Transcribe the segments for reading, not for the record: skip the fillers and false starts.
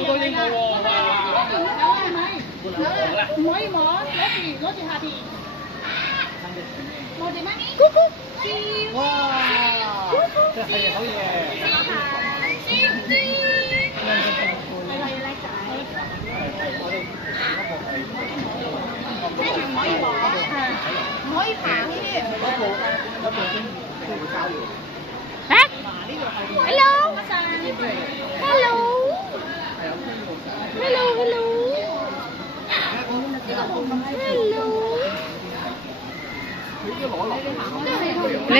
有都應該喎。有係咪？唔可以摸，攞住下邊。我哋媽咪。哇！真係好嘢。跟住唔可以摸，唔可以爬呢啲。嚇 ？Hello。Hello。Hello hello。Hello。lên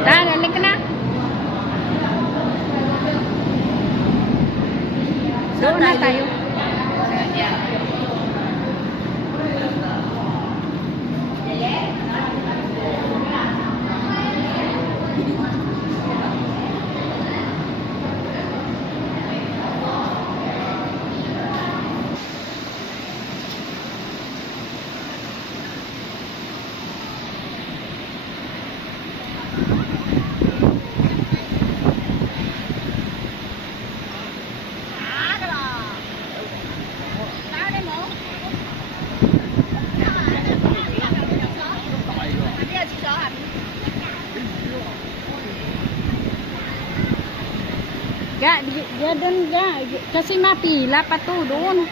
Dah, balik ka na. Doon na tayo. Dia doon kasi mapila pa to doon.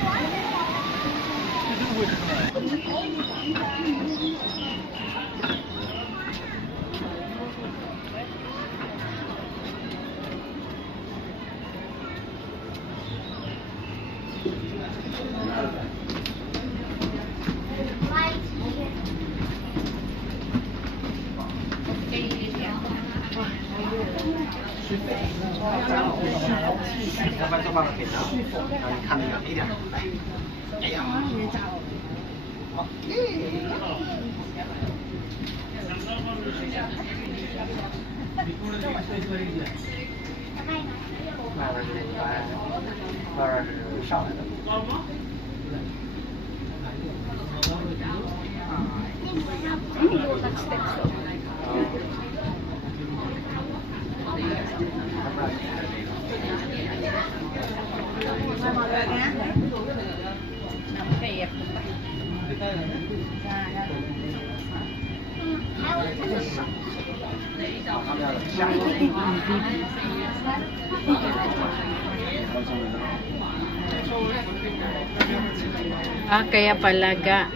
Ah, kaya pala ga.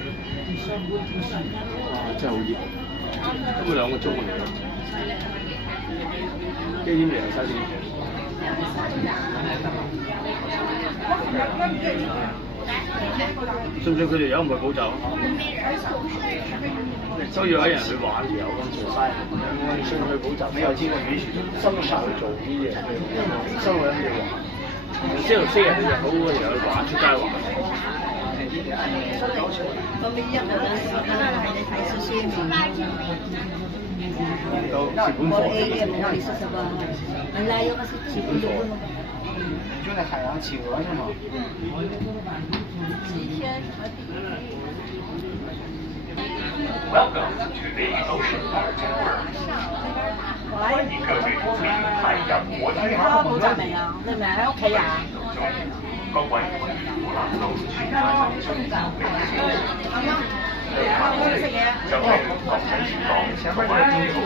真係好熱，咁2個鐘嚟咯，幾點嚟啊？3點。信唔信佢哋有唔去補習啊？都要有人去玩有咁做嘥，我信去補習，你又知我以前深入去做啲嘢，生活喺度玩，之後4日就好又去玩出街玩。咁你一日係你睇書先到蝕本貨。就在海洋企鹅是吗？Welcome to the Ocean Park Tower. 歡迎各位光臨海洋國際園。補習未啊？你係咪喺屋企啊？各位歡迎鼓勵到全海中就係國際前港同埋天圖。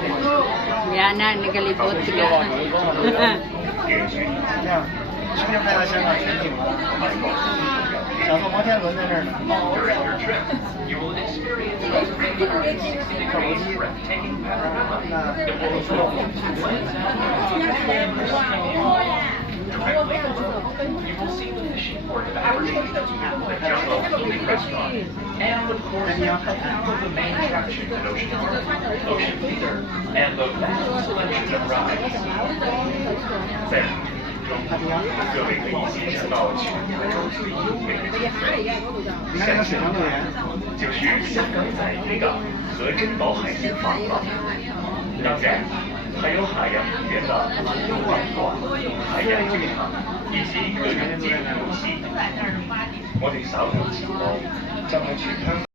Yan na, nagalibot sila. 这样，是不是拍到香港全景了？小坐摩天轮在这儿呢。跳楼机。And of course, the main attraction at Ocean Park, Ocean Theater, and the vast selection of rides. 在各位可以欣赏到全亚洲最优美的景色。相信就是香港仔渔港和珍宝海鲜坊了。当然，还有海洋公园的游玩馆、海洋剧场以及个人竞技游戏。我哋稍後前往將喺全香